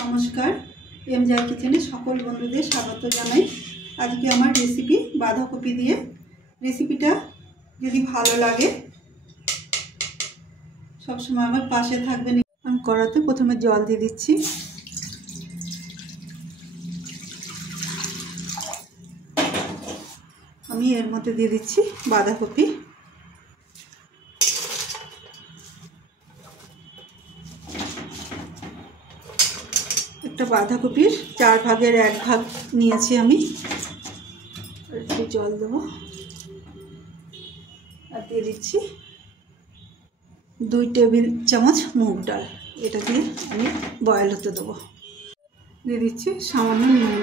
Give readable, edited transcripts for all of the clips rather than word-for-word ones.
নমস্কার, এম জয় কিচেনে সকল বন্ধুদের স্বাগত জানাই। আজকে আমার রেসিপি বাঁধাকপি দিয়ে। রেসিপিটা যদি ভালো লাগে সবসময় আমার পাশে থাকবেন। আমি কড়াতে প্রথমে জল দিয়ে দিচ্ছি। আমি এর মধ্যে দিয়ে দিচ্ছি বাঁধাকপি। একটা বাঁধাকপির 4 ভাগের 1 ভাগ নিয়েছি আমি। একটু জল দেবো আর দিয়ে দিচ্ছি 2 টেবিল চামচ মুগ ডাল। এটা দিয়ে আমি বয়েল হতে দেবো। দিয়ে দিচ্ছি সামান্য নুন।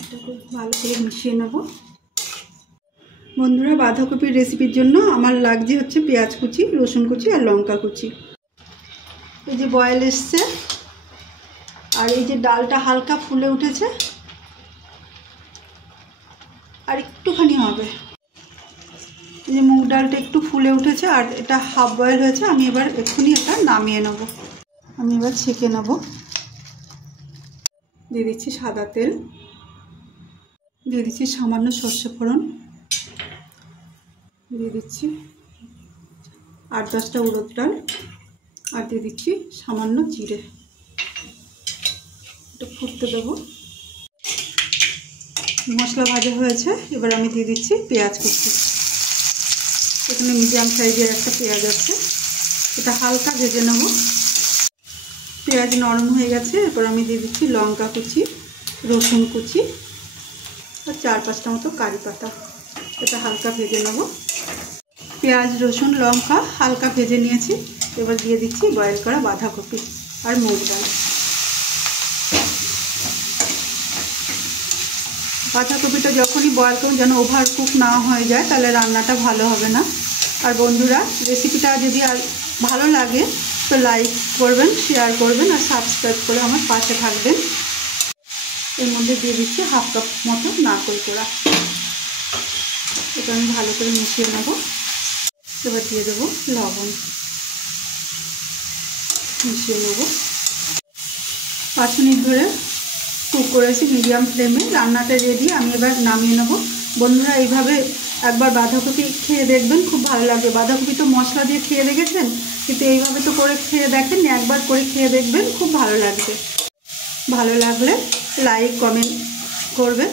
এটা খুব ভালো করে মিশিয়ে নেব। বন্ধুরা, বাঁধাকপির রেসিপির জন্য আমার লাগছে হচ্ছে পেঁয়াজ কুচি, রসুন কুচি আর লঙ্কা কুচি। এই যে বয়েল এসছে আর এই যে ডালটা হালকা ফুলে উঠেছে, আর একটুখানি হবে। এই যে মুগ ডালটা একটু ফুলে উঠেছে আর এটা হাফ বয়েল হয়েছে। আমি এবার এক্ষুনি এটা নামিয়ে নেব। আমি এবার ছেঁকে নেব। দিয়ে দিচ্ছি সাদা তেল, দিয়ে দিচ্ছি সামান্য সর্ষে ফোড়ন, দিয়ে দিচ্ছি 8-10টা উড়দ ডাল, আর দিয়ে দিচ্ছি সামান্য জিরে। এটা ফুটতে দেবো। মশলা ভাজা হয়েছে, এবার আমি দিয়ে দিচ্ছি পেঁয়াজ কুচি। এখানে মিডিয়াম সাইজের একটা পেঁয়াজ আছে, এটা হালকা ভেজে নেব। পেঁয়াজ নরম হয়ে গেছে, এরপর আমি দিয়ে দিচ্ছি লঙ্কা কুচি, রসুন কুচি আর 4-5টা মতো কারি পাতা। এটা হালকা ভেজে নেব। পেঁয়াজ, রসুন, লঙ্কা হালকা ভেজে নিয়েছি। এবার দিয়ে দিচ্ছি বয়েল করা বাঁধাকপি আর মুগ ডাল। বাঁধাকপিটা যখনই বয়েল করুন যেন ওভার কুক না হয়ে যায়, তাহলে রান্নাটা ভালো হবে না। আর বন্ধুরা, রেসিপিটা যদি আর ভালো লাগে তো লাইক করবেন, শেয়ার করবেন আর সাবস্ক্রাইব করে আমার পাশে থাকবেন। এর মধ্যে দিয়ে দিচ্ছি 1/2 কাপ মতো নারকেল কোড়া। এটা আমি ভালো করে মিশিয়ে নেব। এবার দিয়ে দেবো লবণ, মিশিয়ে নেব। 5 মিনিট ধরে কুক করেছি মিডিয়াম ফ্লেমে। রান্নাটা রেডি, আমি এবার নামিয়ে নেব। বন্ধুরা, এইভাবে একবার বাঁধাকপি খেয়ে দেখবেন, খুব ভালো লাগবে। বাঁধাকপি তো মশলা দিয়ে খেয়ে দেখেছেন, কিন্তু এইভাবে তো করে খেয়ে দেখেন, একবার করে খেয়ে দেখবেন, খুব ভালো লাগবে। ভালো লাগলে লাইক কমেন্ট করবেন।